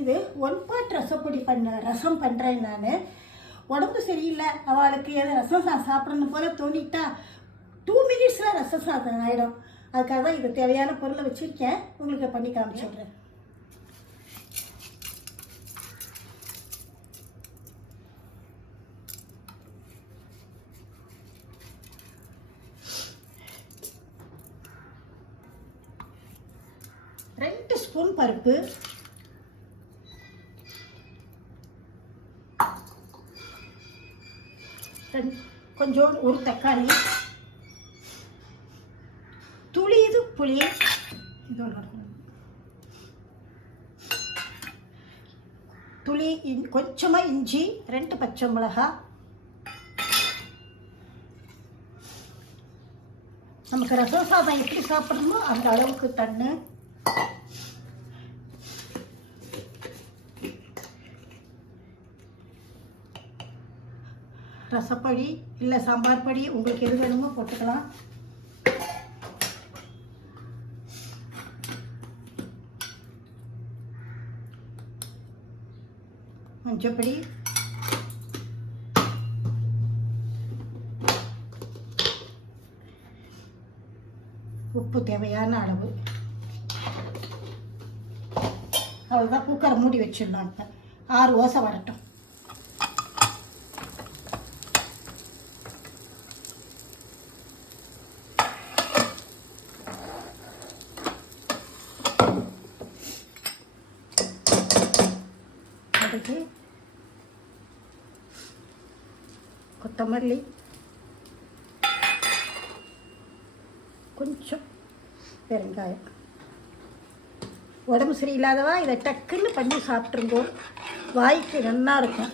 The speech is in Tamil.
இது 1 part ரசப்பொடி ரசம் பண்ணுறேன் நான். உடம்பு சரியில்லை அவளுக்கு எது ரசம் சாப்பிடணும் போல தோணிட்டா 2 minutesல ரசம் சாதம் ஆகிடும். அதுக்காக தான் இது தேவையான பொருளை வச்சுருக்கேன், உங்களுக்கு பண்ணி காமிச்சிடுறேன். ரெண்டு ஸ்பூன் பருப்பு, கொஞ்சம் ஒரு தக்காளி, துளிது புளி, துளி கொஞ்சமாக இஞ்சி, 2 பச்சை மிளகாய், நமக்கு ரசம் சாதம் எப்படி சாப்பிடணுமோ அந்த அளவுக்கு தண்ணி, ரசப்பொடி இல்லை சாம்பார் பொடி உங்களுக்கு எது வேணுமோ போட்டுக்கலாம். மஞ்சப்பொடி, உப்பு தேவையான அளவு. அவ்வளோதான், குக்கரை மூடி வச்சிடலாம். இப்போ 6 ஓசை வரட்டும். அதுக்கு கொத்தமல்லி, கொஞ்சம் பெருங்காயம். உடம்பு சரியில்லாதவா இதை டக்குன்னு பண்ணி சாப்பிட்ருங்கோ, வாய்க்கு நல்லா இருக்கும்.